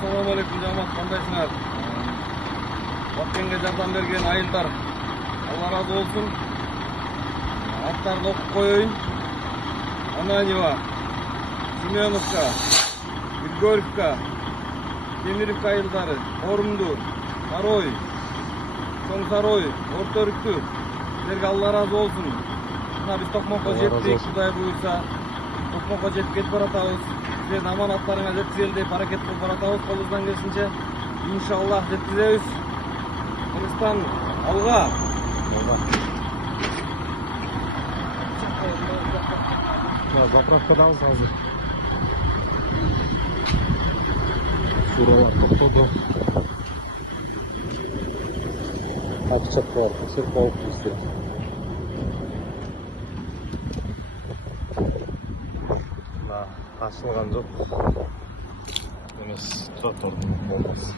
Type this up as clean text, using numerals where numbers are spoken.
Assalamu alaikum жамаат, кандайсыңар? Баткенге жардам берген айылдар, Алла разы болсун. Аттарды окуп коеюн. Ананьева, Семеновка, Григорьевка, Темировка айылдары, Орумду, Сарой, Чоң Сарой, Орто Өрүктү. Силерге Алла разы болсун. Мына биз Токмокко жеттик, Кудай буйрса. Токмокко жетип кетип баратабыз. Силердин аманаттарыңа жеткизели деп аракет кылып баратабыз колубуздан келишинче. Иншаллах жеткизебиз. Кыргызстан алга. Заправкадамыз азыр. Суралар токтоду. Акчатлар текшерип алып бизде. Ачылган жок. Эмес, тротуардын болмасы.